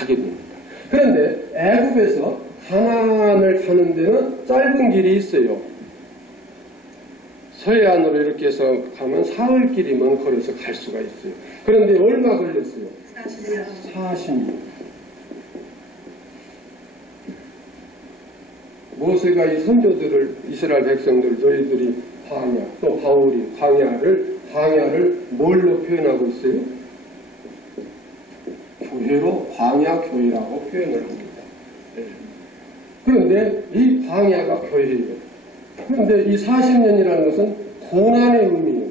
가게 됩니다. 그런데 애굽에서 가나안을 가는 데는 짧은 길이 있어요. 서해안으로 이렇게 해서 가면 사흘 길이만 걸어서 갈 수가 있어요. 그런데 얼마 걸렸어요? 40년. 모세가 이 선조들을, 이스라엘 백성들, 너희들이 광야, 또 바울이 광야를 뭘로 표현하고 있어요? 교회로, 광야 교회라고 표현을 합니다. 네. 그런데 이 광야가 교회예요. 그런데 이 40년이라는 것은 고난의 의미예요.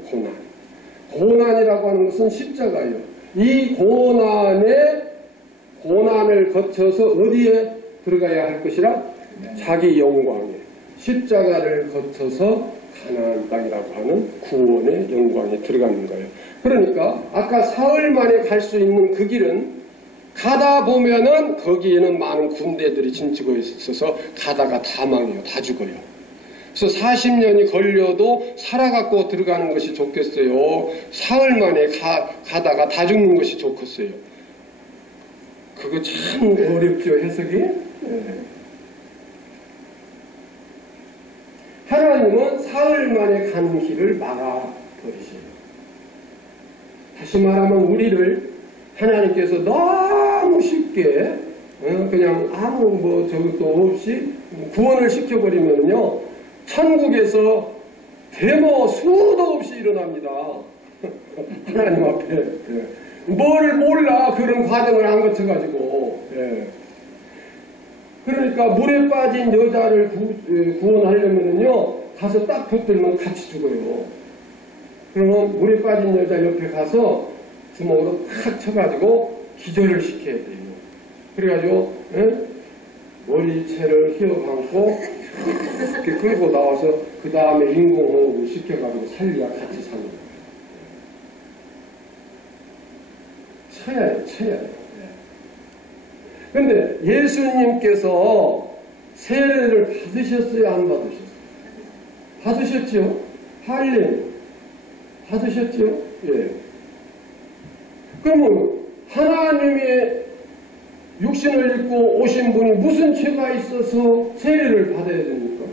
고난이라고 하는 것은 십자가예요. 이 고난을 거쳐서 어디에 들어가야 할 것이라? 자기 영광에, 십자가를 거쳐서 가나안 땅이라고 하는 구원의 영광에 들어가는 거예요. 그러니까 아까 사흘 만에 갈 수 있는 그 길은 가다 보면은 거기에는 많은 군대들이 진치고 있어서 가다가 다 망해요. 다 죽어요. 그래서 40년이 걸려도 살아갖고 들어가는 것이 좋겠어요? 사흘 만에 가다가 다 죽는 것이 좋겠어요? 그거 참 어렵죠, 해석이? 네. 하나님은 사흘 만에 가는 길을 막아버리세요. 다시 말하면 우리를 하나님께서 너무 쉽게 그냥 아무 저것도 없이 구원을 시켜버리면요, 천국에서 데모 수도 없이 일어납니다. 하나님 앞에. 뭐를 몰라, 그런 과정을 안 거쳐가지고. 그러니까 물에 빠진 여자를 구원하려면요, 가서 딱 붙들면 같이 죽어요. 그러면 물에 빠진 여자 옆에 가서 주먹으로 탁 쳐가지고 기절을 시켜야 돼요. 그래가지고 머리채를 휘어감고 이렇게 끌고 나와서 그 다음에 인공호흡을 시켜가지고 살려야 같이 사는 거예요. 쳐야 해요. 그런데 예수님께서 세례를 받으셨어요? 안 받으셨어요? 받으셨죠? 할례 받으셨죠? 예. 그러면 하나님의 육신을 입고 오신 분이 무슨 죄가 있어서 세례를 받아야 됩니까?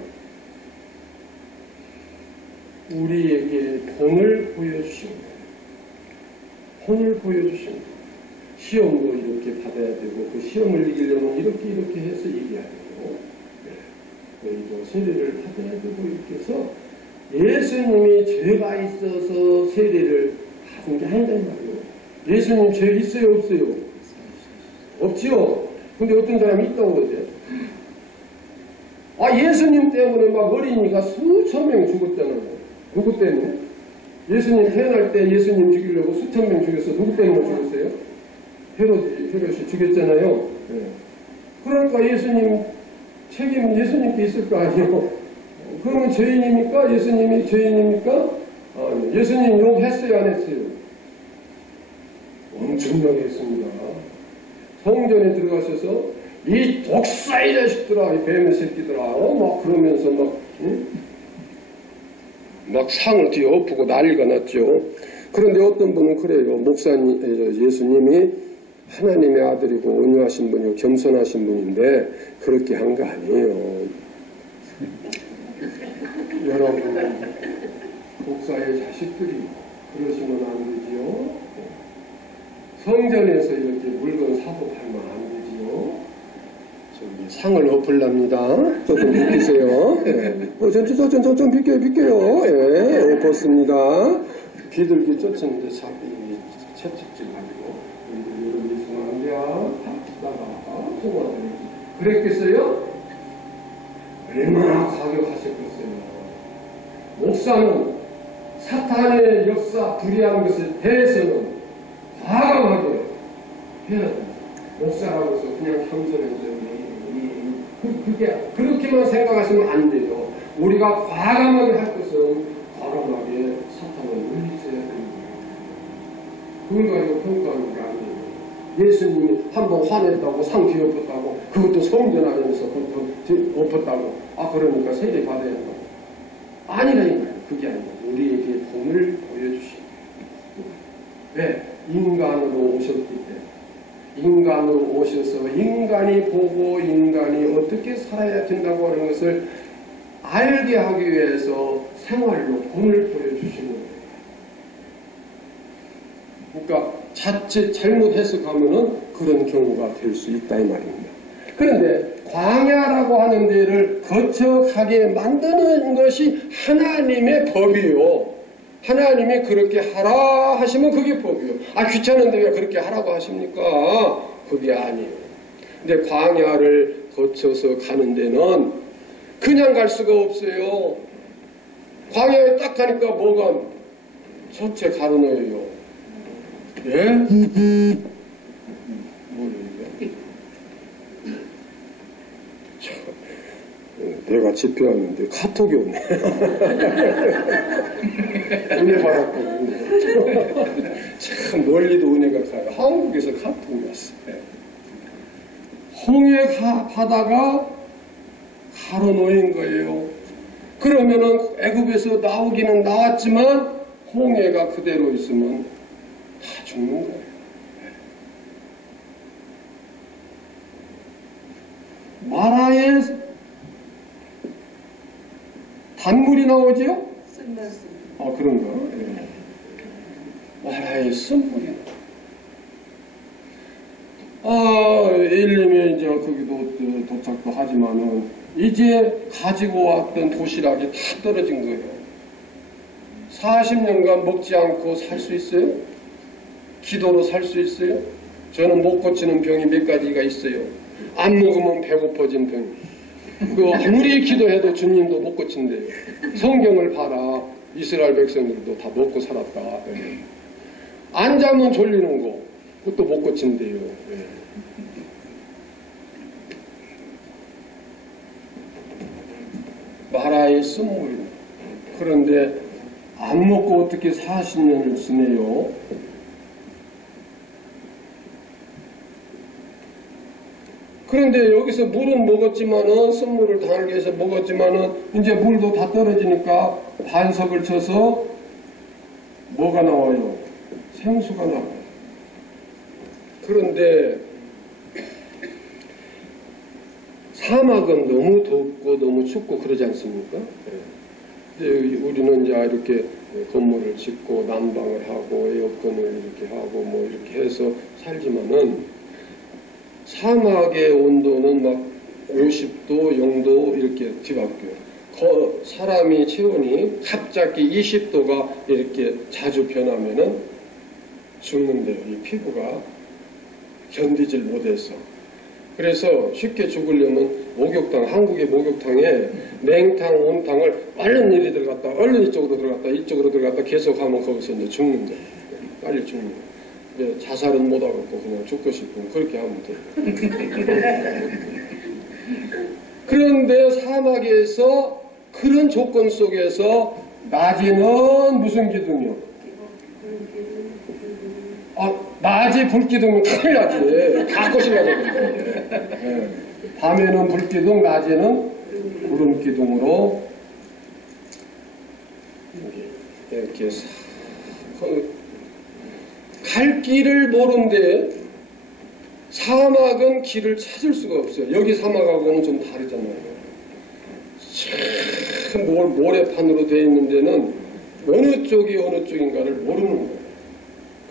우리에게 본을 보여주신 거예요. 본을 보여주신 거예요. 시험도 이렇게 받아야 되고 그 시험을 이기려면 이렇게 해서 이겨야 되고, 너희도 세례를 받아야 되고 이렇게 해서 예수님이 죄가 있어서 세례를 받은 게 아니다 이 말이에요. 예수님 죄 있어요 없어요? 없지요. 근데 어떤 사람이 있다고 그러죠. 예수님 때문에 막 어린이가 수천 명 죽었잖아요. 누구 때문에? 예수님 태어날 때 예수님 죽이려고 수천 명 죽였어. 누구 때문에 죽였어요? 헤롯이 죽였잖아요. 그러니까 예수님 책임은 예수님께 있을 거 아니에요. 그러면 죄인입니까? 예수님이 죄인입니까? 예수님 욕했어요 안 했어요? 엄청나게 했습니다. 성전에 들어가셔서 이 독사의 자식들아, 이 뱀의 새끼들아, 막 그러면서 막 상을 뒤에 엎고 난리가 났죠. 그런데 어떤 분은 그래요. 목사님, 예수님이 하나님의 아들이고 온유하신 분이고 겸손하신 분인데 그렇게 한 거 아니에요. 여러분, 목사의 자식들이 그러시면 안 되지요. 성전에서 이렇게 물건 사고 팔면 안 되지요. 상을 엎으랍니다. 조금 비키세요. 좀 비켜요. 예, 벗습니다. 비둘기 쫓았는데 채찍질 가지고 이런 일은 안 돼야 다다가 소화되지. 그랬겠어요? 얼마나 가격하셨겠어요. 목사는 사탄의 역사 불의한 것에 대해서는 과감하게 해야 됩니다. 목사라고서 그냥 겸손해서 그렇게만 생각하시면 안 돼요. 우리가 과감하게 할 것은 과감하게 사탄을 물리쳐야 됩니다. 그걸 가지고 평가하는 게 아니에요. 예수님이 한번 화냈다고 상 뒤엎었다고 그것도 성전 안에서 엎었다고 그러니까 세례 받아야 한다고 아니라니까요. 그게 아니에요. 우리에게 본을 보여주신 왜? 인간으로 오셨기 때문에 인간으로 오셔서 인간이 보고 인간이 어떻게 살아야 된다고 하는 것을 알게 하기 위해서 생활로 본을 보여주시는 거예요. 그러니까 자칫 잘못 해석하면은 그런 경우가 될 수 있다 이 말입니다. 그런데 광야라고 하는 데를 거쳐가게 만드는 것이 하나님의 법이요. 하나님이 그렇게 하라 하시면 그게 법이요. 아, 귀찮은데 왜 그렇게 하라고 하십니까? 그게 아니에요. 근데 광야를 거쳐서 가는 데는 그냥 갈 수가 없어요. 광야에 딱 가니까 뭐가 첫째 가르노예요. 예? 내가 집회하는데 카톡이 오네. 은혜 받았고. 참 멀리도 은혜가 가요. 한국에서 카톡이 왔어요. 홍해 바다가 가로놓인 거예요. 그러면은 애굽에서 나오기는 나왔지만 홍해가 그대로 있으면 다 죽는 거예요. 마라에 단물이 나오지요? 아, 그런가? 네. 마라에 쓴물이 일님이 이제 거기도 도착도 하지만은 이제 가지고 왔던 도시락이 다 떨어진 거예요. 40년간 먹지 않고 살 수 있어요? 기도로 살 수 있어요? 저는 못 고치는 병이 몇 가지가 있어요. 안 먹으면 배고파진 병. 그 아무리 기도해도 주님도 못 고친대요. 성경을 봐라. 이스라엘 백성들도 다 먹고 살았다. 네. 안 자면 졸리는 거. 그것도 못 고친대요. 네. 마라의 쓴물. 그런데 안 먹고 어떻게 40년을 지내요? 그런데 여기서 물은 먹었지만은 쓴물을 달게 해서 먹었지만은 이제 물도 다 떨어지니까 반석을 쳐서 뭐가 나와요? 생수가 나와요. 그런데 사막은 너무 덥고 너무 춥고 그러지 않습니까? 이제 우리는 이제 이렇게 건물을 짓고 난방을 하고 에어컨을 이렇게 하고 뭐 이렇게 해서 살지만은 사막의 온도는 막 50도, 0도 이렇게 뒤바뀌어요. 사람이 체온이 갑자기 20도가 이렇게 자주 변하면은 죽는데요. 이 피부가 견디질 못해서. 그래서 쉽게 죽으려면 목욕탕, 한국의 목욕탕에 냉탕, 온탕을 얼른 이리 들어갔다, 얼른 이쪽으로 들어갔다, 이쪽으로 들어갔다 계속 하면 거기서 이제 죽는 거예요. 빨리 죽는 거예요. 자살은 못하겠고 그냥 죽고 싶으면 그렇게 하면 돼요. 그런데 사막에서 그런 조건 속에서 낮에는 무슨 기둥이요? 낮에 불기둥이 큰일 나지. 다 꺼시려고 그러는데. 밤에는 불기둥, 낮에는 구름기둥으로 이렇게 갈 길을 모른데 사막은 길을 찾을 수가 없어요. 여기 사막하고는 좀 다르잖아요. 참 모래판으로 되어 있는 데는 어느 쪽이 어느 쪽인가를 모르는 거예요.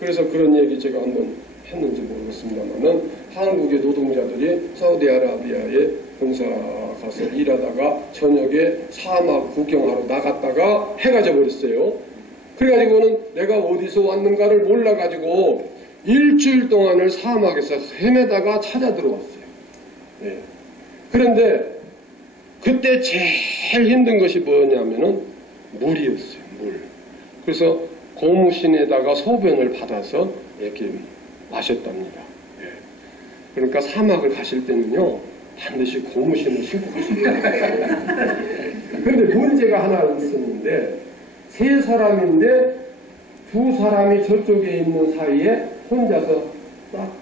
그래서 그런 얘기 제가 한번 했는지 모르겠습니다만은 한국의 노동자들이 사우디아라비아에 봉사 가서 일하다가 저녁에 사막 구경하러 나갔다가 해가 져버렸어요. 그래가지고는 내가 어디서 왔는가를 몰라가지고 일주일 동안을 사막에서 헤매다가 찾아 들어왔어요. 네. 그런데 그때 제일 힘든 것이 뭐냐면은 물이었어요. 물. 그래서 고무신에다가 소변을 받아서 이렇게 마셨답니다. 네. 그러니까 사막을 가실 때는요 반드시 고무신을 신고 가십니다. 그런데 문제가 하나 있었는데 세 사람인데 두 사람이 저쪽에 있는 사이에 혼자서 딱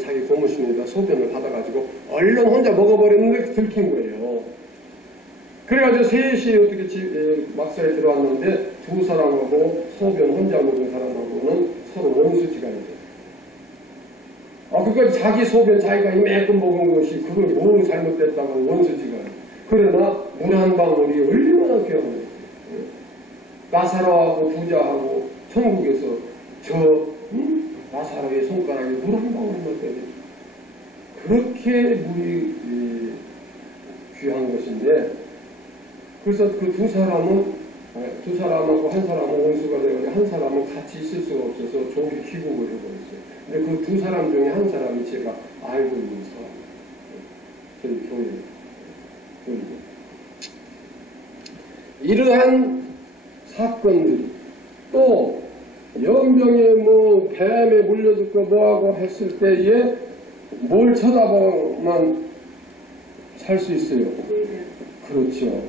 자기 고무신에다 소변을 받아가지고 얼른 혼자 먹어버렸는데 들킨 거예요. 그래가지고 셋이 어떻게 막사에 들어왔는데 두 사람하고 소변 혼자 먹은 사람하고는 서로 원수지간이 돼요. 그까지 자기 소변 자기가 이만큼 먹은 것이 그걸 뭐 잘못됐다고 원수지가. 그러나 물 한 방울이 얼마나 귀한 거예요. 나사로하고 부자하고 천국에서 나사로의 손가락에 물 한 방울만 때려. 그렇게 물이 귀한 것인데, 그래서 그 두 사람하고 한 사람은 원수가 되고 한 사람은 같이 있을 수가 없어서 조기 귀국을 해버렸어요. 근데 그 두 사람 중에 한 사람이 제가 알고 있는 사람이에요. 저희 교회. 이러한 사건들이 또 연병에 뭐 뱀에 물려 죽고 뭐하고 했을 때에 뭘 쳐다보면 살 수 있어요. 그렇죠.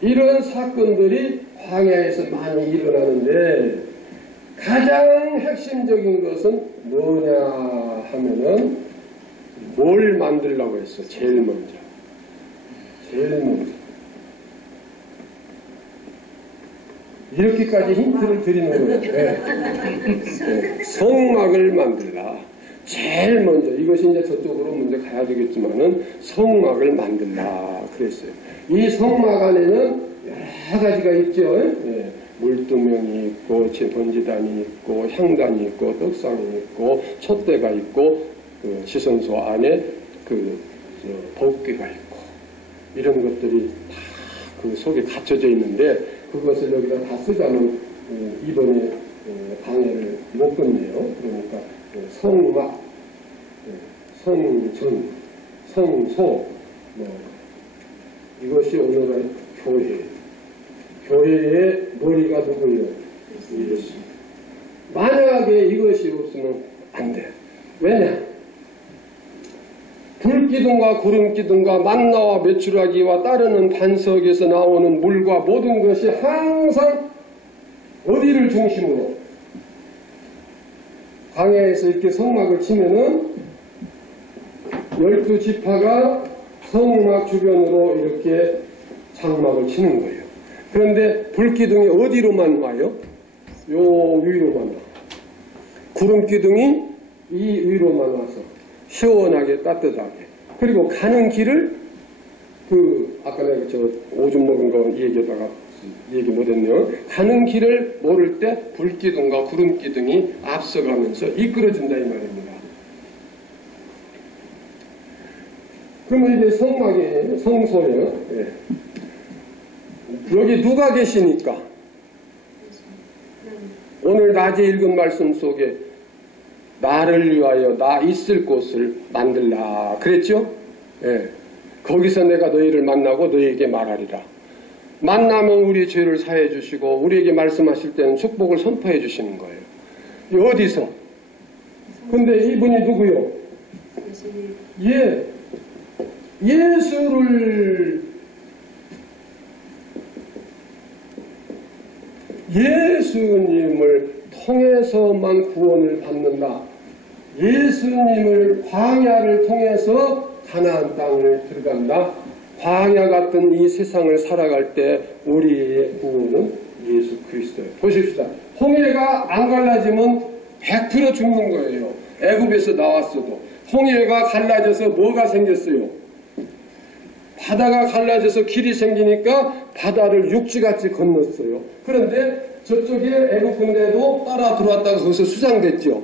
이런 사건들이 광야에서 많이 일어나는데 가장 핵심적인 것은 뭐냐 하면은 뭘 만들려고 했어? 제일 먼저. 이렇게까지 힌트를 드리는 거예요. 네. 성막을 만들라. 제일 먼저, 이것이 이제 저쪽으로 먼저 가야 되겠지만은 성막을 만들라 그랬어요. 이 성막 안에는 여러 가지가 있죠. 네. 물두멍이 있고, 번지단이 있고, 향단이 있고, 떡상이 있고, 촛대가 있고, 그 지성소 안에 법궤가 있고, 이런 것들이 다 그 속에 갖춰져 있는데, 그것을 여기다 다 쓰자면 이번에 강의를 못 끝내요. 그러니까 성막, 성전, 성소, 이것이 오늘의 교회. 교회의 머리가 누구예요? 예수. 만약에 이것이 없으면 안 돼. 왜냐? 불기둥과 구름기둥과 만나와 메추라기와 따르는 반석에서 나오는 물과 모든 것이 항상 어디를 중심으로? 광야에서 이렇게 성막을 치면은 12지파가 성막 주변으로 이렇게 장막을 치는 거예요. 그런데 불기둥이 어디로만 와요? 요 위로만 와. 구름기둥이 이 위로만 와서 시원하게 따뜻하게. 그리고 가는 길을 아까 내가 오줌 먹은 거 얘기 못했네요. 가는 길을 모를 때 불기둥과 구름기둥이 앞서가면서 이끌어준다 이 말입니다. 그러면 이게 성막이에요. 성소예요. 예. 여기 누가 계시니까? 오늘 낮에 읽은 말씀 속에 나를 위하여 나 있을 곳을 만들라 그랬죠? 예. 거기서 내가 너희를 만나고 너희에게 말하리라. 만나면 우리 죄를 사해 주시고 우리에게 말씀하실 때는 축복을 선포해 주시는 거예요. 어디서? 근데 이분이 누구요? 예수님을 통해서만 구원을 받는다. 예수님을 광야를 통해서 가나안 땅을 들어간다. 광야 같은 이 세상을 살아갈 때 우리의 구원은 예수 그리스도예요. 보십시다. 홍해가 안 갈라지면 100% 죽는 거예요. 애굽에서 나왔어도. 홍해가 갈라져서 뭐가 생겼어요? 바다가 갈라져서 길이 생기니까 바다를 육지같이 건넜어요. 그런데 저쪽에 애굽 군대도 따라 들어왔다가 거기서 수장됐죠.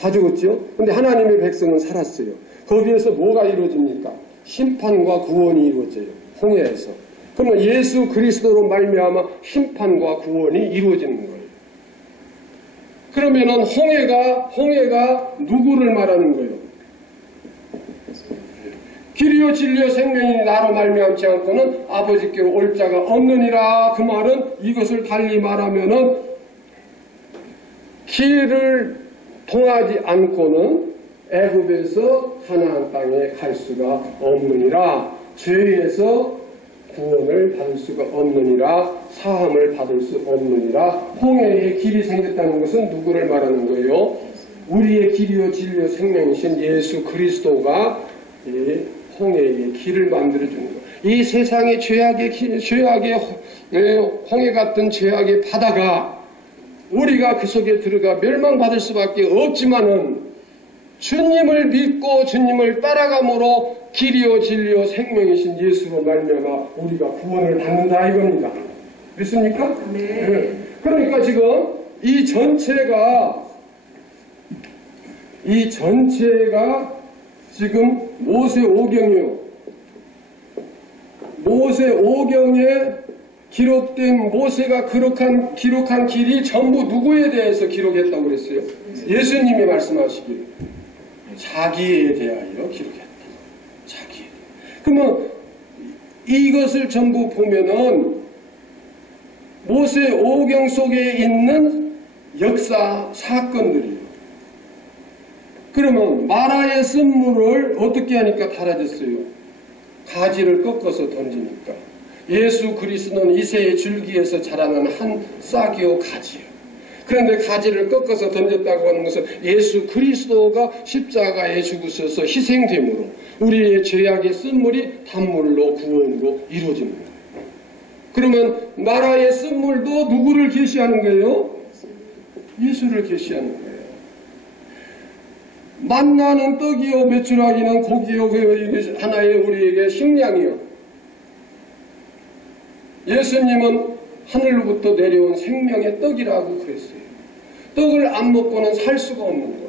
다 죽었죠. 근데 하나님의 백성은 살았어요. 거기에서 뭐가 이루어집니까? 심판과 구원이 이루어져요. 홍해에서. 그러면 예수 그리스도로 말미암아 심판과 구원이 이루어지는 거예요. 그러면은 홍해가 누구를 말하는 거예요? 길이요 진리요 생명이 나로 말미암지 않고는 아버지께로 올 자가 없느니라. 그 말은 이것을 달리 말하면은 길을 통하지 않고는 애굽에서 가나안 땅에 갈 수가 없느니라. 죄에서 구원을 받을 수가 없느니라. 사함을 받을 수 없느니라. 홍해에 길이 생겼다는 것은 누구를 말하는 거예요? 우리의 길이요 진리요 생명이신 예수 그리스도가 이 홍해의 길을 만들어주는 거예요. 이 세상의 죄악의 홍해 같은 죄악의 바다가 우리가 그 속에 들어가 멸망받을 수밖에 없지만은 주님을 믿고 주님을 따라감으로 길이요 진리요 생명이신 예수로 말미암아 우리가 구원을 받는다 이겁니다. 믿습니까? 네. 그러니까 지금 이 전체가 지금 모세오경이요. 모세오경에 기록된 모세가 기록한 길이 전부 누구에 대해서 기록했다고 그랬어요? 예수님이 말씀하시길 자기에 대하여 기록했다. 자기에. 그러면 이것을 전부 보면은 모세오경 속에 있는 역사 사건들이에요. 그러면 마라의 쓴물을 어떻게 하니까 달아졌어요? 가지를 꺾어서 던지니까. 예수 그리스도는 이새의 줄기에서 자라는 한 싹이요 가지요. 그런데 가지를 꺾어서 던졌다고 하는 것은 예수 그리스도가 십자가에 죽으셔서 희생됨으로 우리의 죄악의 쓴물이 단물로 구원으로 이루어지는 거예요. 그러면 마라의 쓴물도 누구를 계시하는 거예요? 예수를 계시하는 거예요. 만나는 떡이요 메추라기는 고기요 하나의 우리에게 식량이요. 예수님은 하늘로부터 내려온 생명의 떡이라고 그랬어요. 떡을 안 먹고는 살 수가 없는 거예요.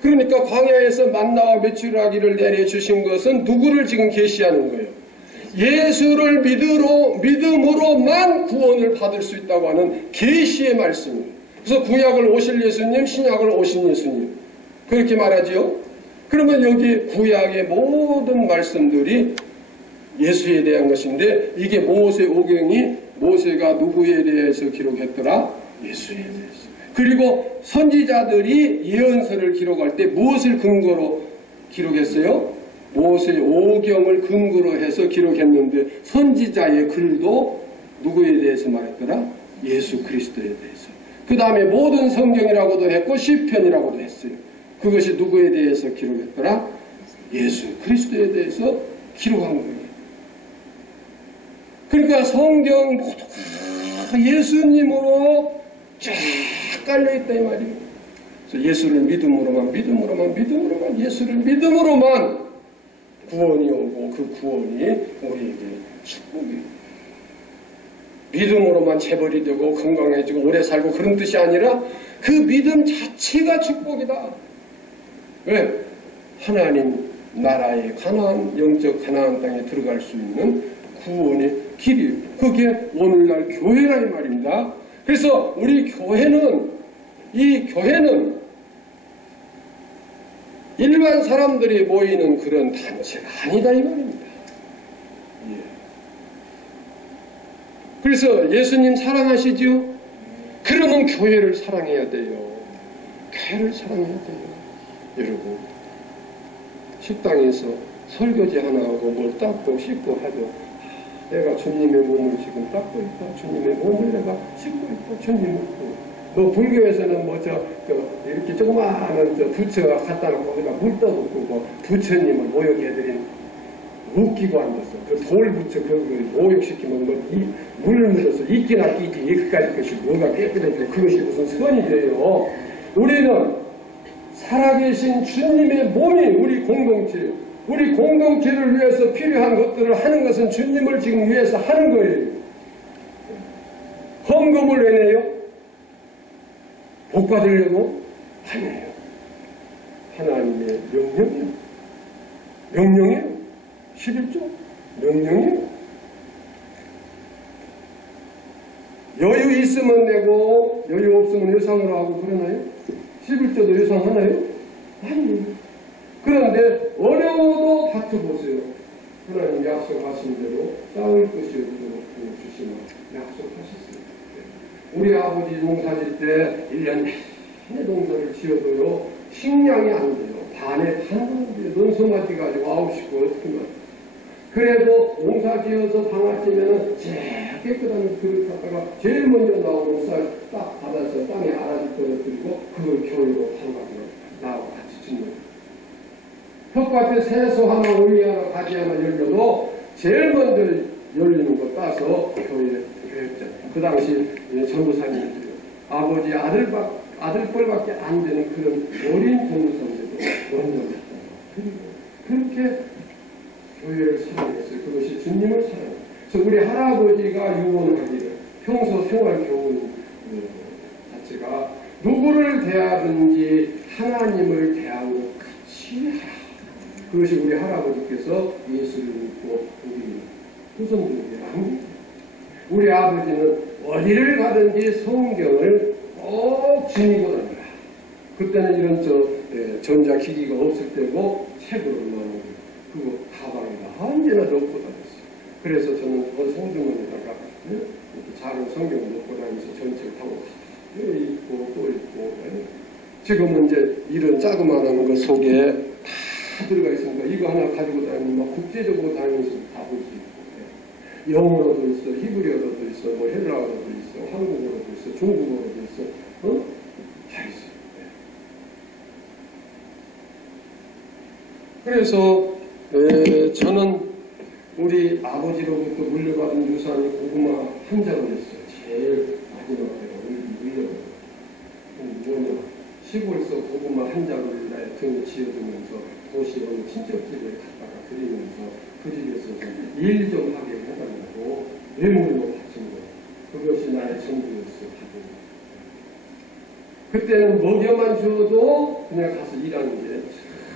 그러니까 광야에서 만나와 메추라기를 내려주신 것은 누구를 지금 계시하는 거예요? 예수를 믿음으로만 구원을 받을 수 있다고 하는 계시의 말씀이에요. 그래서 구약을 오실 예수님, 신약을 오신 예수님 그렇게 말하지요. 그러면 여기 구약의 모든 말씀들이 예수에 대한 것인데 이게 모세오경이 모세가 누구에 대해서 기록했더라? 예수에 대해서. 그리고 선지자들이 예언서를 기록할 때 무엇을 근거로 기록했어요? 모세오경을 근거로 해서 기록했는데 선지자의 글도 누구에 대해서 말했더라? 예수 그리스도에 대해서. 그 다음에 모든 성경이라고도 했고 시편이라고도 했어요. 그것이 누구에 대해서 기록했더라? 예수 그리스도에 대해서 기록한 거예요. 그러니까 성경 모두가 예수님으로 쫙 깔려있다 이 말이에요. 그래서 예수를 믿음으로만 예수를 믿음으로만 구원이 오고 그 구원이 우리에게 축복이에요. 믿음으로만 재벌이 되고 건강해지고 오래 살고 그런 뜻이 아니라 그 믿음 자체가 축복이다. 왜? 하나님 나라의 가나안, 영적 가나안 땅에 들어갈 수 있는 구원의 길이에요. 그게 오늘날 교회라 이 말입니다. 그래서 우리 교회는 일반 사람들이 모이는 그런 단체가 아니다 이 말입니다. 예. 그래서 예수님 사랑하시죠? 그러면 교회를 사랑해야 돼요. 교회를 사랑해야 돼요. 여러분 식당에서 설거지 하나 하고 뭘 닦고 씻고 하죠. 내가 주님의 몸을 지금 닦고 있다. 주님의 몸을 내가 씻고 있다. 주님을 뭐 불교에서는 이렇게 조그마한 부처 갖다 놓고 거기다 물 떠놓고 뭐 부처님을 모욕해드린 웃기고 앉았어. 그 돌부처 모욕시키면 물 묻어서 있기나 끼지 여기까지 것이 뭐가 깨끗해지고 그것이 무슨 선이 돼요. 우리는 살아계신 주님의 몸이 우리 공동체를 위해서 필요한 것들을 하는 것은 주님을 지금 위해서 하는 거예요. 헌금을 왜 내요? 복 받으려고? 아니에요. 하나님의 명령이에요. 11조 명령이에요. 여유 있으면 내고 여유 없으면 유상으로 하고 그러나요? 11조도 유상하나요? 아니에요. 그런데 어려워도 다투보세요. 하나님 약속하신 대로 쌓을 것이 없도록 주시면 약속하셨습니다. 우리 아버지 농사질 때 1년 내내 농사를 지어도요 식량이 안 돼요. 반에 반은 논소마지 가지고 9식구 어떻게 말해요. 그래도 농사 지어서 방아찌면은 제일 깨끗한 그릇 갖다가 제일 먼저 나오는 쌀 딱 받아서 땅에 알아서 떨어뜨리고 그걸 교회로 담가서 나하고 같이 짓는 거예요. 텃밭에 새소 하나, 오이 하나, 가지 하나 열려도 제일 먼저 열리는 거 따서 교회에 교회장. 그 당시 전도사님들이 아버지 아들뻘밖에 안 되는 그런 어린 동성들도 먼저 갔다. 그리고 그렇게 교회를 사랑했어요. 그것이 주님을 사랑했어요. 그래서 우리 할아버지가 유언하기를 평소 생활 교훈 자체가 누구를 대하든지 하나님을 대하고 같이 하라. 그것이 우리 할아버지께서 예수를 믿고 우리 후손들에게 남깁니다. 우리 아버지는 어디를 가든지 성경을 꼭 지니고 다니라. 그때는 이런 전자기기가 없을 때고 책으로 나오는 그거 가방에다 언제나 넣고 다녔어요. 그래서 저는 그 성주문에다가 이렇게 작은 성경을 넣고 다니면서 전체를 타고 읽고 또 읽고. 지금은 이제 이런 자그마한 것 속에 다 들어가 있으니까 이거 하나 가지고 다니면 막 국제적으로 다니면서 다 볼 수 있고. 영어로도 있어, 히브리어로도 있어, 뭐 헬라어로도 있어, 한국어로도 있어, 중국어로도 있어, 다 있어요. 그래서 저는 우리 아버지로부터 물려받은 유산이 고구마 한 자루였어요. 제일 마지막 때가 물려받은. 뭐냐, 시골에서 고구마 한 자루를 나의 등에 지어주면서 도시에 어느 친척집에 갔다가 드리면서 그 집에서 일 좀 하게 해달라고 뇌물로 바친 거. 그것이 나의 전부였어. 그때는 먹여만 줘도 그냥 가서 일하는 게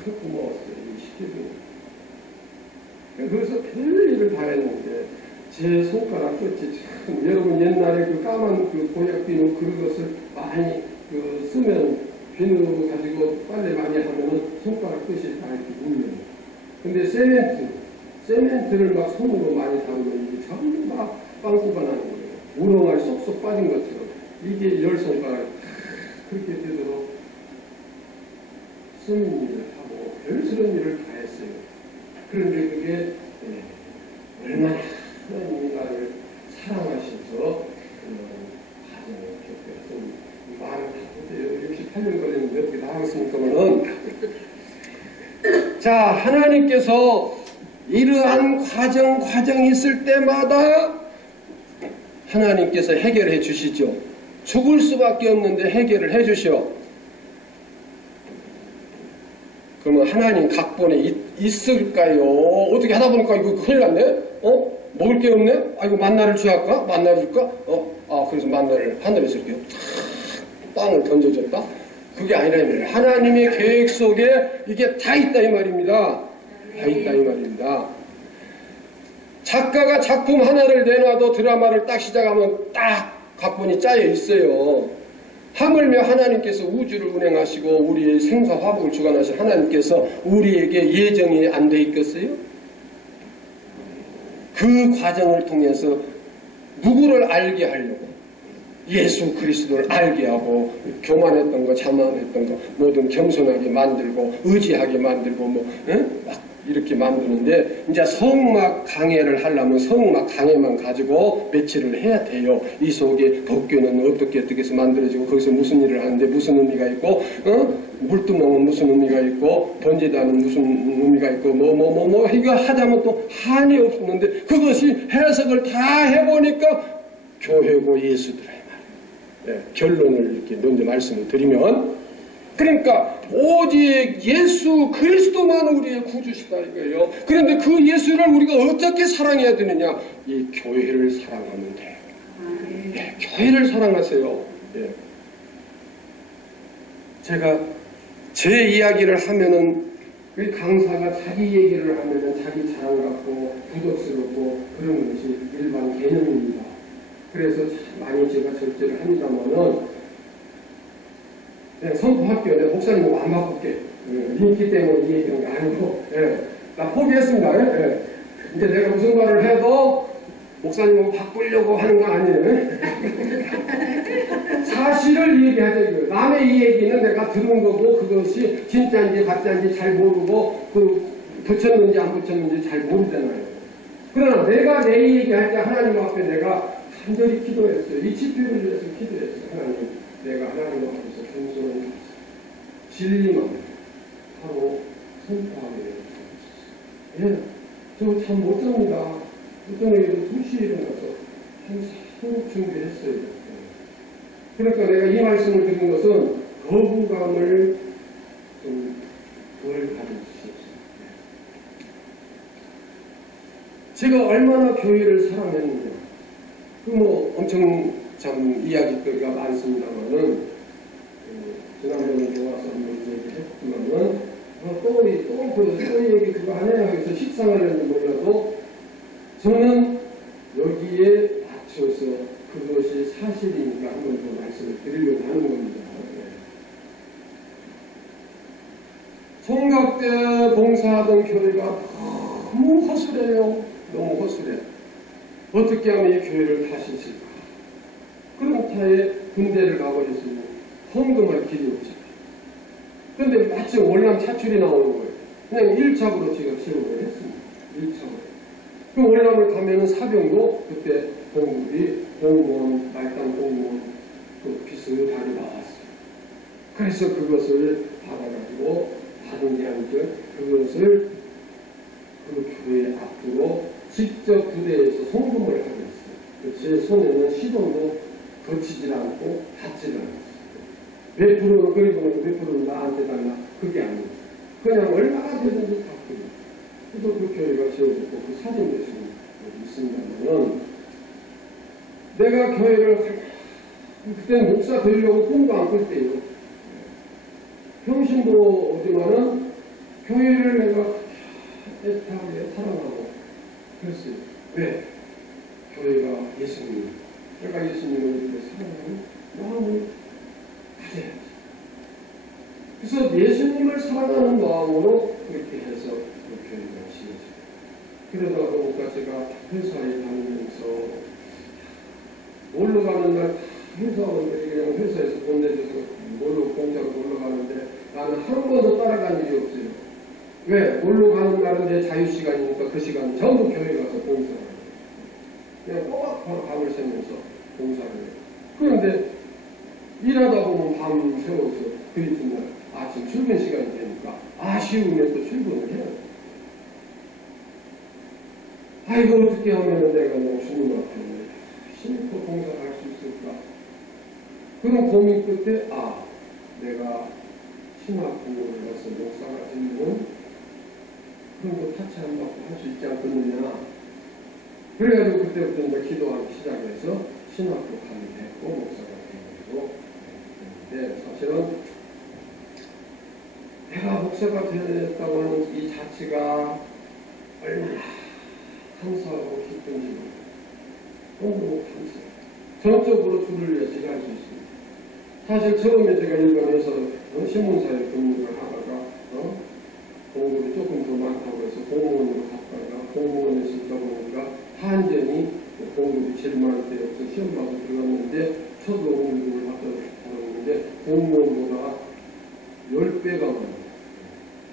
참 고마웠어요. 이 시키고. 그래서 별일을 다 했는데 제 손가락 끝이 참, 여러분 옛날에 그 까만 그 보약 비누 그것을 많이 쓰면 비누 가지고 빨래 많이 하면은 손가락 끝이 다 이렇게 물려요. 근데 세멘트를 막 손으로 많이 담으면 이게 전부 다 빵꾸가 나는 거예요. 우렁알 쏙쏙 빠진 것처럼. 이게 10손가락 그렇게 되도록 쓰는 일을 하고 별스러운 일을 다 했어요. 그런데 그게 얼마나 하나님이 나를 사랑하셔서 가정을 겪어서 말을 다 못해요. 68년 걸렸는데 어떻게 다 하겠습니까만은. 자, 하나님께서 이러한 과정이 있을 때마다 하나님께서 해결해 주시죠. 죽을 수밖에 없는데 해결을 해 주시오. 그러면 하나님 각본에 있을까요? 어떻게 하다 보니까 이거 큰일 났네? 먹을 게 없네? 아이고 만나를 주할까? 만나를 줄까? 그래서 만나를 하늘에서 이렇게 빵을 던져줬다? 그게 아니라 하나님의 계획 속에 이게 다 있다 이 말입니다. 다 있다 이 말입니다. 작가가 작품 하나를 내놔도 드라마를 딱 시작하면 딱 각본이 짜여 있어요. 하물며 하나님께서 우주를 운행하시고 우리의 생사 화복을 주관하신 하나님께서 우리에게 예정이 안 돼 있겠어요? 그 과정을 통해서 누구를 알게 하려고 예수 그리스도를 알게 하고 교만했던 거 자만했던 거 뭐든 겸손하게 만들고 의지하게 만들고 막 이렇게 만드는데 이제 성막 강해를 하려면 성막 강해만 가지고 며칠을 해야 돼요. 이 속에 법궤는 어떻게 해서 만들어지고 거기서 무슨 일을 하는데 무슨 의미가 있고 물두멍은 무슨 의미가 있고 번제단은 무슨 의미가 있고 뭐 이거 하자면 또 한이 없는데 그것이 해석을 다 해보니까 교회고 예수더라 이 말이에요. 결론을 이렇게 먼저 말씀을 드리면 그러니까 오직 예수 그리스도만 우리의 구주시다 이거예요. 그런데 그 예수를 우리가 어떻게 사랑해야 되느냐? 이 교회를 사랑하면 돼요. 교회를 사랑하세요. 제가 제 이야기를 하면은 그 강사가 자기 얘기를 하면은 자기 자랑 같고 부덕스럽고 그런 것이 일반 개념입니다. 그래서 많이 제가 절제를 합니다만은 선포할게요. 내가 목사님하고 안 바꿀게. 인기 때문에 이 얘기하는 게 아니고, 나 포기했습니다. 이제 내가 무슨 말을 해도 목사님하고 바꾸려고 하는 거 아니에요. 사실을 얘기하자 이거예요. 남의 이 얘기는 내가 들은 거고 그것이 진짜인지 가짜인지 잘 모르고 붙였는지 안 붙였는지 잘 모르잖아요. 그러나 내가 내 얘기할 때 하나님 앞에 내가 간절히 기도했어요. 이 집회를 위해서 기도했어요. 하나님, 내가 하나님 앞에서 겸손히 진리만 하고 선포하게 해주셨어요. 저 참 못 잡니다. 어떤 애도 2시에 일어나서 한 3일 준비했어요. 그러니까 내가 이 말씀을 드린 것은 거부감을 좀 덜 가져주십시오. 제가 얼마나 교회를 사랑했느냐. 그 뭐 엄청 참 이야기거리가 많습니다만은 지난번에 와서 한번 얘기했지만은 또 얘기 그거 하냐 해서 식상하려는지 몰라도 저는 여기에 맞춰서 그것이 사실이니까 한번 더 말씀을 드리려고 하는 겁니다. 총각 때 봉사하던 교회가 너무 허술해요. 너무 허술해. 어떻게 하면 이 교회를 다시실까? 그런 차에 군대를 가버렸으면 헌금할 길이 없잖아요. 그런데 마치 월남 차출이 나오는 거예요. 그냥 1차으로 제가 지원을 했습니다. 1차으로. 그 월남을 가면은 사병도 그때 공무원이 공무원, 말단 공무원 그 비슷하게 나왔어요. 그래서 그것을 받아가지고 받은 게 아니죠. 그것을 그 교회 앞으로 직접 부대에서 송금을 하고 있어요. 제 손에는 시동도 거치질 않고 닿질 않았어요. 몇 프로는 그리고는 몇 프로는 나한테 달라. 그게 아니에요. 그냥 얼마나 되든지 다 그래요. 그래서 그 교회가 지어졌고 그 사진도 지금 있습니다만은 내가 교회를 그때는 목사 되려고 꿈도 안 꿀 때예요. 평신도 오지만은 교회를 내가 애타게 사랑하고 그랬어요. 왜? 교회가 예수님, 내가 예수님을 이렇게 사랑하는 마음을 가져야지. 그래서 예수님을 사랑하는 마음으로 그렇게 해서 그 교회가 지어져요. 그러다 보니까 제가 회사에 다니면서 놀러 가는 날 회사원들이 그냥 회사에서 돈 내줘서 공짜로 놀러 가는데 나는 한 번도 따라간 일이 없어요. 왜? 놀러 가는 날은 내 자유시간이니까 그 시간 전부 교회 가서 봉사를 해요. 그냥 꼬박 밤을 새면서 봉사를 해요. 그런데 일하다 보면 밤 새워서 그 이튿날 아침 출근 시간이 되니까 아쉬우면 또 출근을 해요. 아이고 어떻게 하면 내가 너무 주님 앞에 심고 봉사할 수 있을까? 그런 고민 끝에 내가 신학 공부를 해서 목사가 되면 그런 거 타치 안 받고 할 수 있지 않겠느냐. 그래가지고 그때부터 이제 기도하기 시작해서 신학도 가게 됐고 목사가 되고 그랬는데 사실은 내가 목사가 됐다고 하는 이 자체가 얼마나 감사하고 기쁜지 너무 감사해요. 전적으로 주를 위해서 일할 수 있습니다. 사실 처음에 제가 일본에서 신문사에 근무를 하다가 공부를 조금 더 많다고 해서 공무원으로 갔다가 공무원에서 있다 보니까 한전이 공부를 제일 많을 때부터 시험 봐서 들어갔는데 첫 공부를 받았는데 공무원보다 10배가 많아요.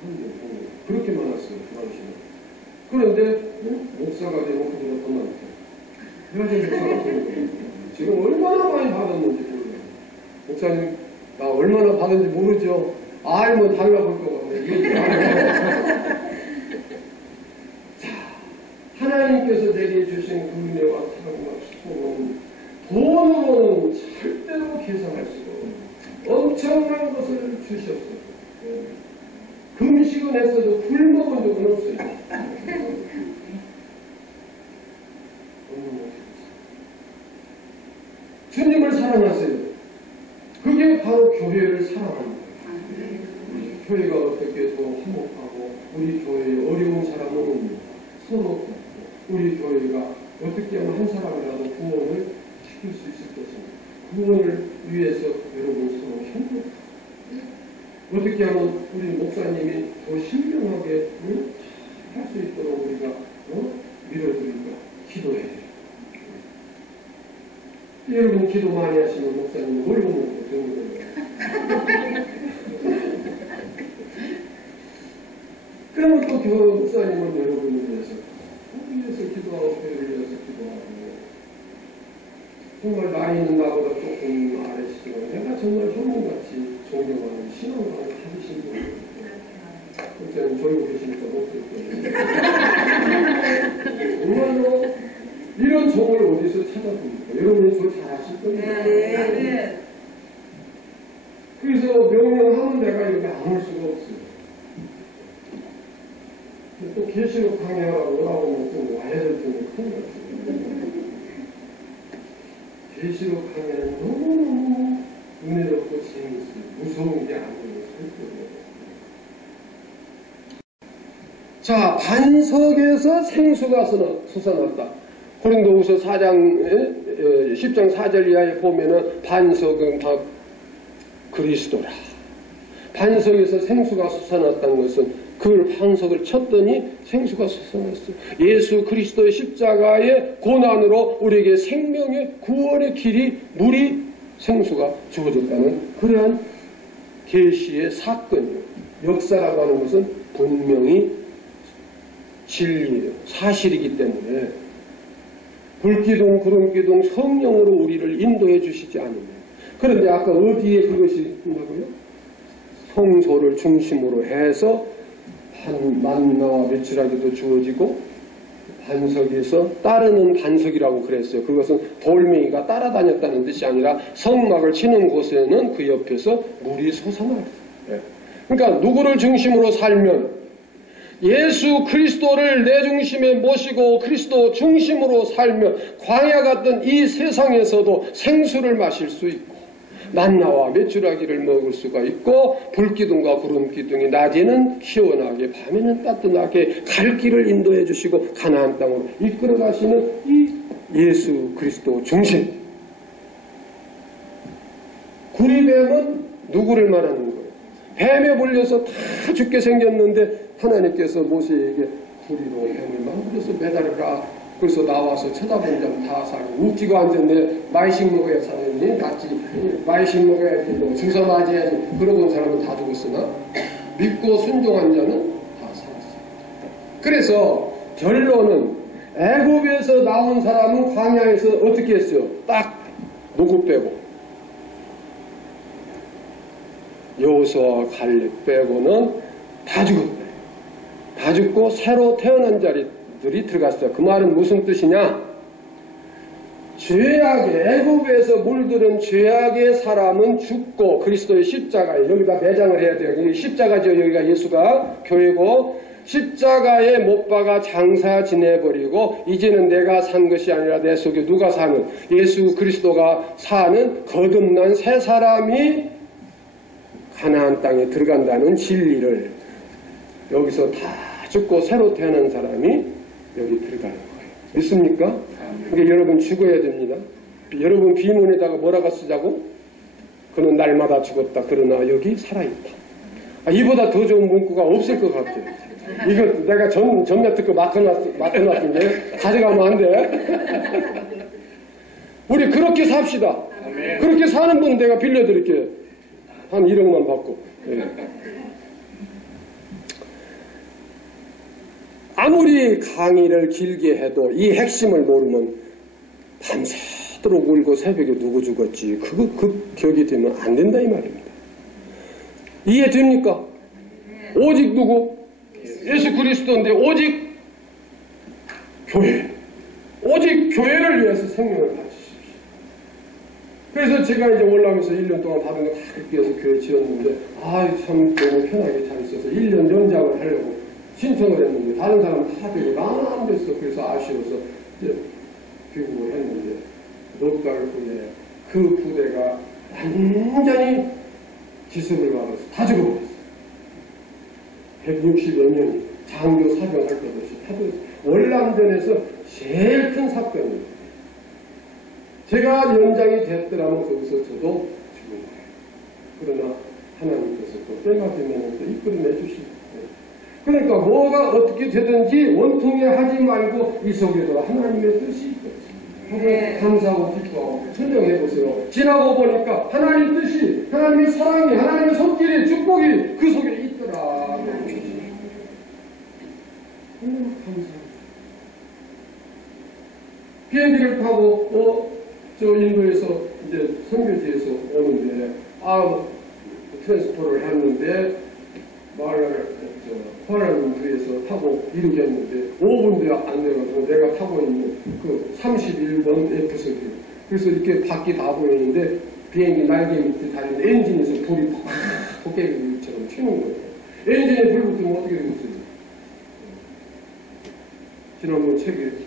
한전 공무원. 그렇게 많았어요. 그 당시에. 그런데 목사가 되면 그보다 더 많대요. 그래서 목사가 되는 거예요. 지금 얼마나 많이 받았는지 모르겠어요. 목사님 나 얼마나 받은지 모르죠. 알면 달라볼 것 같아요. 자, 하나님께서 내게 주신 그 은혜와 사랑과 축복은 돈으로는 절대로 계산할 수가 없는 엄청난 것을 주셨어요. 금식은 했어도 굶어본 적은 없어요. 주님을 사랑하세요. 그게 바로 교회를 사랑합니다. 교회가 어떻게 더 화목하고 우리 교회에 어려운 사람은 서로 돕고 우리 교회가 어떻게 하면 한 사람이라도 구원을 시킬 수 있을 것인가. 구원을 위해서 여러분 서로 협력 어떻게 하면 우리 목사님이 더 신명하게 할 수 있도록 우리가 밀어드릴까 기도해야 돼요. 여러분 기도 많이 하시면 목사님이 뭘 먹는 거예요. 그러면 또 목사님은 여러분을 위해서 기도하고 교회를 위해서 기도하고 정말 나이는 나보다 조금 아래시지만 내가 정말 형님같이 존경하는 신앙을 가지신 분이에요. 그때는 졸고 계시니까 못 듣거든요. 정말로 이런 종을 어디서 찾아봅니까? 여러분이 저 잘 아실 거예요. 하십시오 명령하면 내가 이렇게 안 할 수가 없어요. 또 계시록 강의하라고 오라고 또 와야 될 텐데 큰일 났어요. 계시록 강의는 너무너무 은혜롭고 재미있어요. 무서운 게 아니에요. 자, 반석에서 생수가 솟아났다. 고린도후서 10장 4절 이하에 보면은 반석은 다 그리스도라. 반석에서 생수가 솟아났다는 것은 그 반석을 쳤더니 생수가 솟아났어요. 예수 그리스도의 십자가의 고난으로 우리에게 생명의 구원의 길이 물이 생수가 주어졌다는 그러한 계시의 사건이에요. 역사라고 하는 것은 분명히 진리예요. 사실이기 때문에 불기둥 구름기둥 성령으로 우리를 인도해 주시지 않으면. 그런데 아까 어디에 그것이 있냐고요? 성소를 중심으로 해서 만나와 메추라기도 주어지고 반석에서 따르는 반석이라고 그랬어요. 그것은 돌멩이가 따라다녔다는 뜻이 아니라 성막을 치는 곳에는 그 옆에서 물이 솟아나요. 그러니까 누구를 중심으로 살면 예수 그리스도를 내 중심에 모시고 그리스도 중심으로 살면 광야 같은 이 세상에서도 생수를 마실 수 있고 만나와 메추라기를 먹을 수가 있고 불기둥과 구름기둥이 낮에는 시원하게 밤에는 따뜻하게 갈 길을 인도해 주시고 가나안 땅으로 이끌어 가시는 이 예수 그리스도 중심. 구리뱀은 누구를 말하는 거예요? 뱀에 물려서 다 죽게 생겼는데 하나님께서 모세에게 구리로 뱀을 만들어서 매달을까? 그래서 나와서 쳐다본 점 다 사고 웃기고 앉았는데 마이식 먹어야 사는지 낫지 마이식 먹어야지 주사 맞아야지 그러고 온 사람은 다 죽었으나 믿고 순종한 자는 다 살았어요. 그래서 결론은 애굽에서 나온 사람은 광야에서 어떻게 했어요? 딱 누구 빼고 여호수아와 갈렙 빼고는 다 죽었대. 다 죽고 새로 태어난 자리들이 들어갔어요. 그 말은 무슨 뜻이냐? 죄악의 애굽에서 물들은 죄악의 사람은 죽고 그리스도의 십자가에 여기다 매장을 해야 돼요. 여기 십자가죠. 여기가 예수가 교회고 십자가에 못 박아 장사 지내버리고 이제는 내가 산 것이 아니라 내 속에 누가 사는 예수 그리스도가 사는 거듭난 새 사람이 가나안 땅에 들어간다는 진리를 여기서 다 죽고 새로 태어난 사람이 여기 들어가는 거예요. 믿습니까? 그러니까 여러분 죽어야 됩니다. 여러분 비문에다가 뭐라고 쓰자고? 그는 날마다 죽었다. 그러나 여기 살아있다. 이보다 더 좋은 문구가 없을 것 같아요. 이거 내가 전매 특허 맡아놨은 게 가져가면 안 돼. 우리 그렇게 삽시다. 그렇게 사는 분 내가 빌려드릴게요. 한 1억만 받고. 네. 아무리 강의를 길게 해도 이 핵심을 모르면 밤새도록 울고 새벽에 누구 죽었지 그 격이 되면 안 된다 이 말입니다. 이해됩니까? 오직 누구? 예수 그리스도인데 오직 교회. 오직 교회를 위해서 생명을 바치십시오. 그래서 제가 이제 올라오면서 1년 동안 받은 거 다 그렇게 해서 교회 지었는데 참 너무 편하게 잘 있어서 1년 연장을 하려고 신청을 했는데 다른 사람 다 되고 나는 안 됐어. 그래서 아쉬워서 이제 귀국을 했는데 넉 달 후에 그 부대가 완전히 기습을 받아서 다 죽어버렸어요. 160여 명이 장교 사병할 것 없이 다 죽었어요. 월남전에서 제일 큰 사건이에요. 제가 연장이 됐더라면 거기서 저도 죽은 거예요. 그러나 하나님께서 또 때가 되면 또 이끌어내 주시고 그러니까 뭐가 어떻게 되든지 원통에 하지 말고 이 속에도 하나님의 뜻이 있거든요. 감사하고 기뻐하고 설명해보세요. 지나고 보니까 하나님 뜻이 하나님의 사랑이 하나님의 손길이 축복이 그 속에 있더라. 감사합니다. 비행기를 타고 저 인도에서 이제 선교지에서 오는데 트랜스포를 했는데 화랑부에서 타고 이루겠는데 5분도 안 돼가지고 내가 타고 있는 그 31번 F석이에요. 그래서 이렇게 밖이 다 보이는데 비행기 날개 밑에 달린 엔진에서 불이 팍 도깨비처럼 튀는 거예요. 엔진에 불 붙으면 어떻게 되겠어요? 지난번 책에 있죠.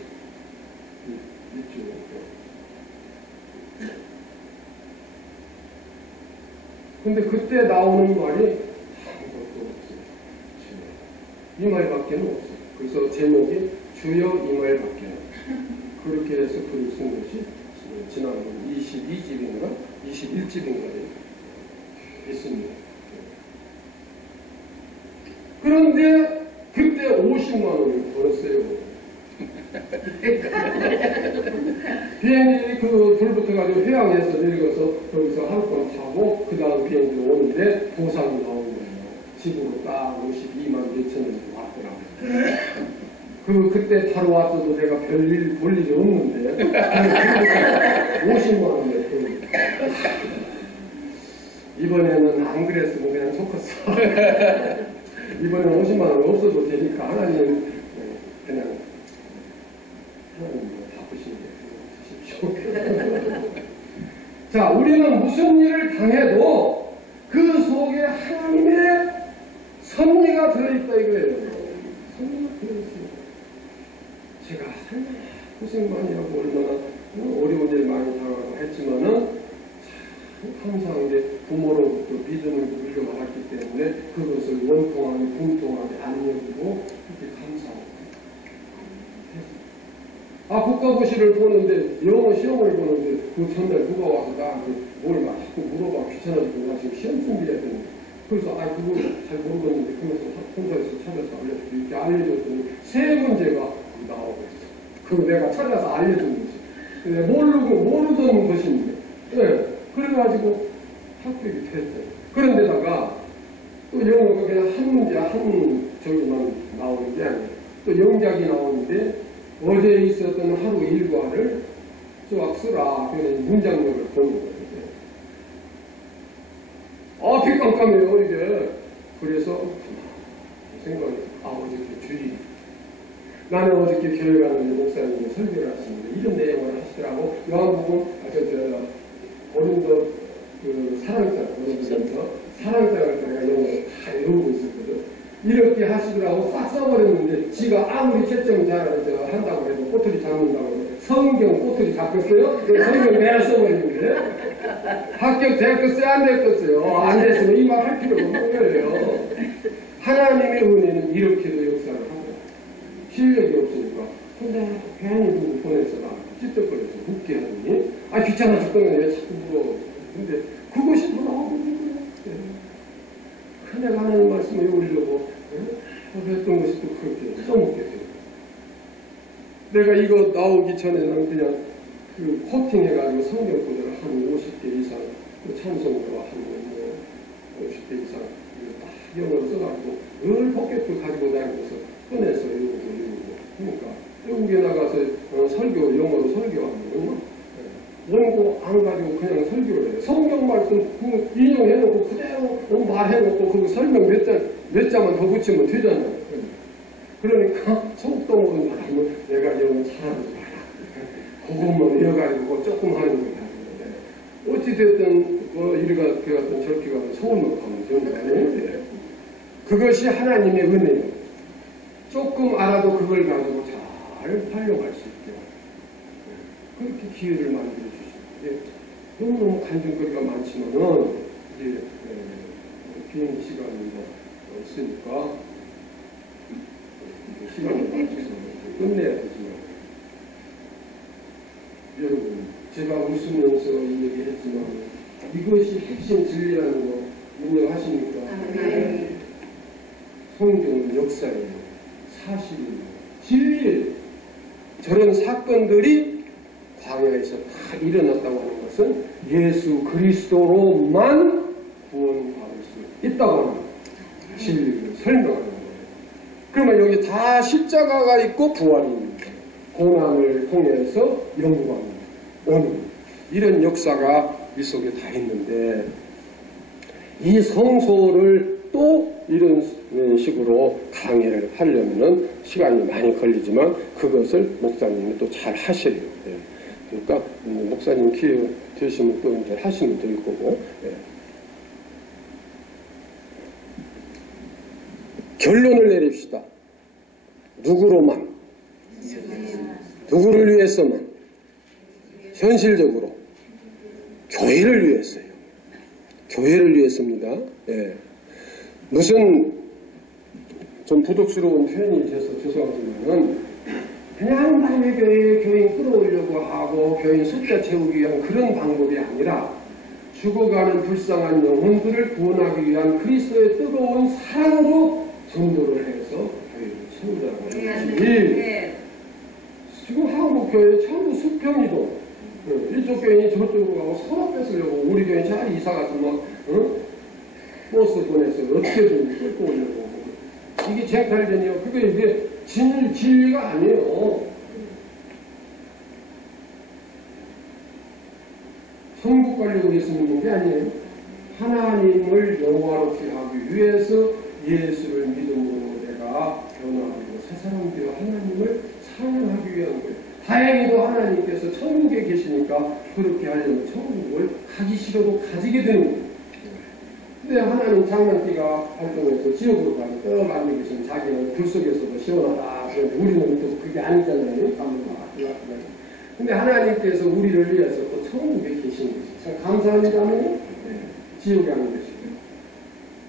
근데 그때 나오는 말이 아무것도 없어요. 이 말밖에 없어요. 그래서 제목이 주여 이 말밖에. 그렇게 해서 글을 쓴 것이 지난번 22집인가 21집인가에 있습니다. 그런데 그때 50만 원을 벌었어요. 비행기 그 불붙어가지고 해양에서 내려가서 거기서 하룻밤 타고 그 다음 비행기로 오는데 보상이 나오는 거예요. 집으로 딱 52만 몇천 원이 왔더라고요. 그때 바로 왔어도 내가 별일 볼 일이 없는데 50만 원 냈더니 이번에는 안 그랬으면 그냥 좋겠어. 이번에는 50만 원 없어도 되니까 하나님 그냥 하나님 바쁘신데 주십시오. 자, 우리는 무슨 일을 당해도 그 속에 하나님의 섭리가 들어있다 이거예요. 섭리가 들어있어요. 제가 얼마나 고생 많이 하고 얼마나 어려운 일 많이 당하고 했지만은 참 감사하게 부모로부터 믿음을 물려받았기 때문에 그것을 원통하게 공통하게 안 여기고 그렇게 감사하고 국가고시를 보는데 영어 시험을 보는데 그 전날 누가 와서 나한테 뭘 막 자꾸 물어봐 귀찮아지고 나 지금 시험 준비해야 되는데 그래서 그거 잘 모르겠는데 그래서 혼자서 찾아서 알려주고 이렇게 알려줬더니 세 문제가 나오고 있어. 그거 내가 찾아서 알려준 거지. 근데 모르던 것인데 네. 그래가지고 합격이 됐어요. 그런데다가 또 영어가 그냥 한 문제 한 저기만 나오는 게 아니에요. 또 영작이 나오는데 어제 있었던 하루 일과를 쫙 쓰라. 그래서 문장력을 보는 거예요. 깜깜해요 이게. 그래서 생각이 어저께 주일 나는 어저께 교회 가는데 목사님이 설교를 하시는데 이런 내용을 하시더라고. 요한복음 고린도 그 사랑장 고린도전서 사랑장을 내가 영어로 다 외우고 있었거든. 이렇게 하시더라고. 싹 써버렸는데 지가 아무리 채점 잘 한다고 해도 꼬투리 잡는다고 해도 성경 꼬투리 잡혔어요? 성경 내가 써버리는데 합격됐겠어요? 안 됐겠어요? 안 됐으면 이 말 할 필요가 없는 거예요. 하나님의 은혜는 이렇게도 역사를 하고 실력이 없으니까 혼자 괜히 누구 보내서 나 찝쩍거려서 묻게 하더니 귀찮아 죽겠네 왜 자꾸 물어. 근데 그것이 더 나오는 거예요. 내가 하나님 말씀을 외우려고 했던 것이 또 그렇게 써먹게 돼요. 내가 이거 나오기 전에는 그냥 그 코팅해가지고 성경 구절을 한 50개 이상 찬송가와 한 50개 이상 딱 영어로 써가지고 늘 포켓을 가지고 다니면서 꺼내서 외우고 그러니까 외국에 나가서 설교 영어로 설교하는 거는 원고 안 가지고 그냥 설교를 해요. 성경 말씀 인용해놓고 그대로 말해놓고 그 설명 몇 자만 더 붙이면 되잖아요. 그러니까 속도 모르는 사람은 내가 영어 잘하지 마라. 그것만 외워가지고 조금 하는 거야. 어찌됐든 이리 갔든 저렇게 가든 서울만 가면 되는 거 아니에요? 그것이 하나님의 은혜예요. 조금 알아도 그걸 가지고 잘 활용할 수 있게 그렇게 기회를 만들어 주시는데 너무너무 간증거리가 많지만은 이제 비행기 시간이 있으니까 시간을 맞춰서 끝내야 되지만 여러분 제가 웃으면서 이 얘기 했지만 이것이 핵심 진리라는 거 인정하십니까? 네. 성경은 역사예요. 사실이에요. 진리예요. 저런 사건들이 광야에서 다 일어났다고 하는 것은 예수 그리스도로만 구원받을 수 있다고 하는 진리를 설명하는 거예요. 그러면 여기 다 십자가가 있고 부활이 있는 거예요. 고난을 통해서 영광이 오는 이런 역사가 이 속에 다 있는데 이 성소를 또 이런 식으로 강의를 하려면 시간이 많이 걸리지만 그것을 목사님이 또 잘 하셔요. 그러니까 목사님 기회 되시면 또 이제 하시면 될 거고. 예. 결론을 내립시다. 누구로만? 누구를 위해서만? 현실적으로 교회를 위해서요. 교회를 위해서입니다. 예. 무슨 좀 부득스러운 표현이 돼서 죄송하지만은 그냥 남의 교회에 교인 끌어오려고 하고 교인 숫자 채우기 위한 그런 방법이 아니라 죽어가는 불쌍한 영혼들을 구원하기 위한 그리스도의 뜨거운 사랑으로 전도를 해서 교회를 세우자고 하는 것이 지금 한국 교회 전부 수평이도 이쪽 교인이 저쪽으로 가고 서로 뺏으려고 우리 교인 잘 이사 가서 막 버스 보내서 어떻게든 끌고 오려고 이게 쟁탈전이요. 그게 이게 진리가 아니에요. 천국 가려고 예수님은 게 아니에요. 하나님을 영화롭게 하기 위해서 예수를 믿음으로 내가 변화하고 새 사람 되어 하나님을 찬양하기 위한 거예요. 다행히도 하나님께서 천국에 계시니까 그렇게 하려면 천국을 가기 싫어도 가지게 되는 거예요. 근데 하나님 장난기가 활동해서 지옥으로 가서 떡 앉아 계신 자기는 불 속에서도 시원하다. 그런데 우리는 또 그게 아니잖아요. 근데 하나님께서 우리를 위해서 또 천국에 계신 거죠. 참 감사합니다만 네. 지옥에 안 계시고.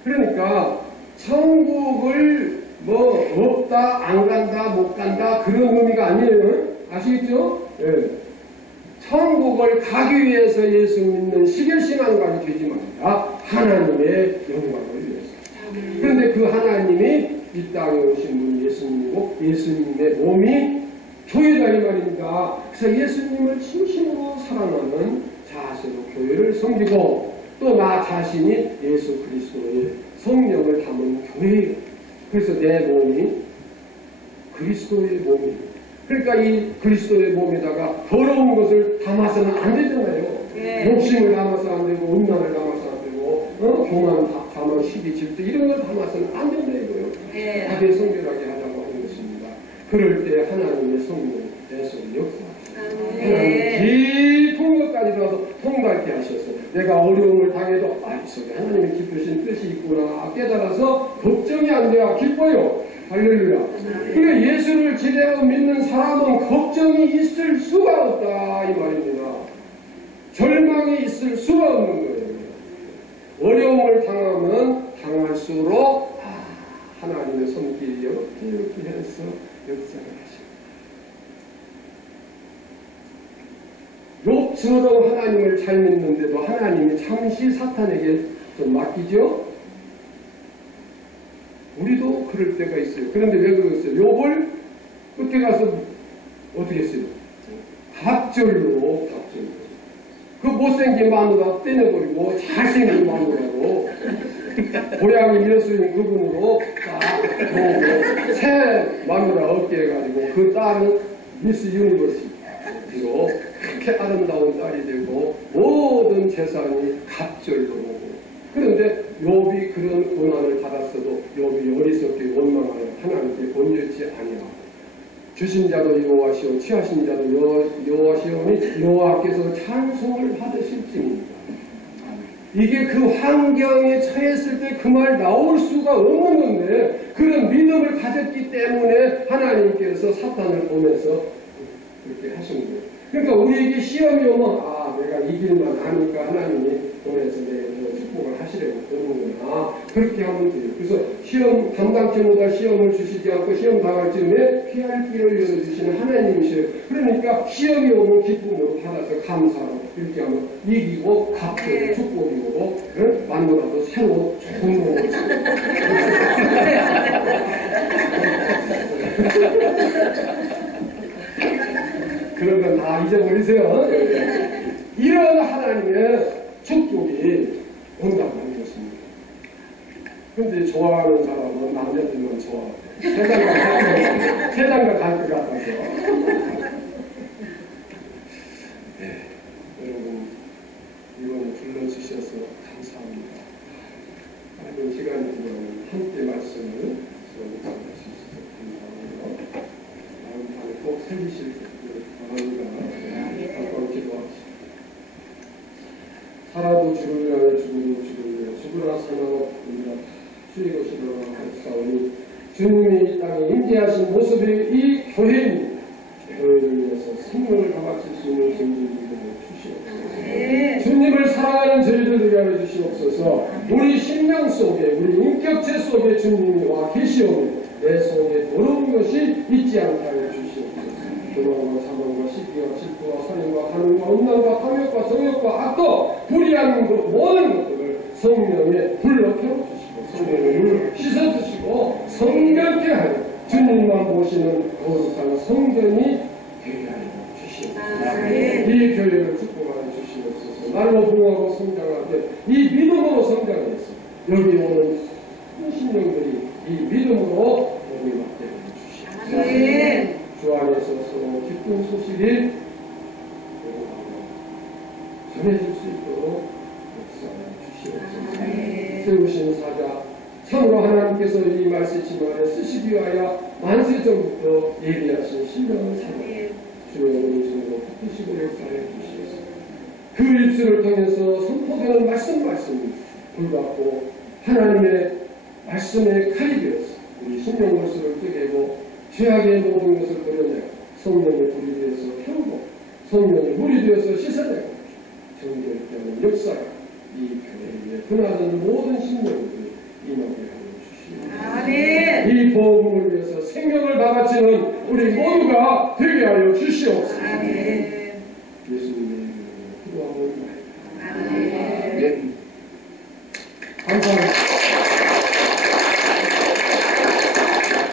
그러니까 천국을 뭐 없다, 안 간다, 못 간다 그런 의미가 아니에요. 아시겠죠? 네. 천국을 가기 위해서 예수 믿는 시결신앙관이 되지 말라. 하나님의 영광을 위해서. 그런데 그 하나님이 이 땅에 오신 분 예수님이고 예수님의 몸이 교회다 이 말입니다. 그래서 예수님을 진심으로 사랑하는 자세로 교회를 섬기고 또 나 자신이 예수 그리스도의 성령을 담은 교회예요. 그래서 내 몸이 그리스도의 몸이에요. 그러니까 이 그리스도의 몸에다가 더러운 것을 담아서는 안 되잖아요. 욕심을 담아서 안 되고 음란을 담아서 안 되고 교만, 자만, 시기, 질투 이런 걸 담아서는 안 된다 이거예요. 다들 성결하게 하자고 하는 것입니다. 그럴 때 하나님의 성령 내속을 역사하시고 하나님 깊은 것까지라도 통달케 하셔서 내가 어려움을 당해도 이 속에 하나님의 기쁘신 뜻이 있구나 깨달아서 걱정이 안 돼야 기뻐요. 할렐루야. 그래 예수를 제대로 믿는 사람은 걱정이 있을 수가 없다 이 말입니다. 절망이 있을 수가 없는 거예요. 어려움을 당하면 당할수록 하나님의 손길이 이렇게 해서 역사를 하십니다. 욥처럼 하나님을 잘 믿는데도 하나님이 잠시 사탄에게 좀 맡기죠. 우리도 그럴 때가 있어요. 그런데 왜 그러겠어요? 욥을 끝에 가서 어떻게 했어요? 갑절로. 그 못생긴 마누라 떼내버리고 잘생긴 마누라로 고향이 일수인 그분으로 딱 보고 새 마누라 얻게 해가지고 그 딸은 미스 유니버시티로 그렇게 아름다운 딸이 되고 모든 재산이 갑절로 오고 그런데 욥이 그런 고난을 받았어도 욥이 어리석게 원망하여 하나님께 번뇌치 아니하고 주신 자도 여호와시오 취하신 자도 여호와시오니 여호와께서 찬송을 받으실지입니다. 이게 그 환경에 처했을 때 그 말 나올 수가 없는 건데 그런 믿음을 가졌기 때문에 하나님께서 사탄을 보내서 그렇게 하신 거예요. 그러니까 우리에게 시험이 오면 내가 이길만 하니까 하나님이 보내서 내 축복을 하시려고 그러는구나. 그렇게 하면 돼요. 그래서 시험 담당치 못할 시험을 주시지 않고 시험 당할 즈음에 피할 길을 열어주시는 하나님이세요. 그러니까 시험이 오면 기쁨으로 받아서 감사하고 이렇게 하면 이기고 갚고 축복이 오고 만나도 새로 좋은 몸을 그런 건 다 잊어버리세요. 이런 하나님의 축복이 온다고 하는 것입니다. 그런데 좋아하는 사람은 남자들만 좋아해요. 세상과 갈 것 같아서. 네, 여러분 이번에 불러주셔서 감사합니다. 짧은 시간이지만 함께 말씀을 전달할 수 있어서 감사합니다. 다음 달에 꼭 새기실 수 있기를 바랍니다. 주님이 이 땅에 임재하신 모습이 이 교회입니다. 교회를 위해서 생명을 다 바칠 수 있는 존재들을 주시옵소서. 주님을 사랑하는 저희들에게 하여 주시옵소서. 우리 심령 속에, 우리 인격체 속에 주님이 와 계시오니 내 속에 더러운 것이 있지 않게 하여 주시옵소서. 도망과 사망과 시기와 질투와 살인과 간음과 음란과 탐욕과 정욕과 악도 불의한 것 모든 것들을 성령에 불러 펴주시고 성령의 물을 씻어주시고 성결케 하여 주님만 보시는 거룩한 성전이 되게 하여 주시옵소서. 이 교회를 축복하여 주시옵소서. 날로 부흥하고 성장하되 이 믿음으로 성장해서 여기 오는 신령들이 이 믿음으로 복을 받게 하여 주시옵소서. 주 안에서 서로 기쁜 소식이 전해질 수 있도록 역사하여 주시옵소서. 세우신 사자 참으로 하나님께서 이 말씀지만에 쓰시기 위하여 만세 전부터 예비하신 신령한 사자 주의 오른손으로 붙드시고 역사해 주시옵소서. 그 입술을 통해서 선포되는 말씀이 불받고 하나님의 말씀에 칼이 되어서 우리 심령 골수를 뜨개고 죄악의 모든 것을 드러내고 성령의 불이 되어서 태우고 성령의 물이 되어서 씻어내고 정결케 하는 역사가 이 교회에 흔하는 모든 신령들이 임하게 하여 주시옵소서. 이 복음을 위해서 생명을 다 바치는 우리 모두가 되게 하여 주시옵소서. 예수님의 이름으로 기도하옵나이다. 감사합니다.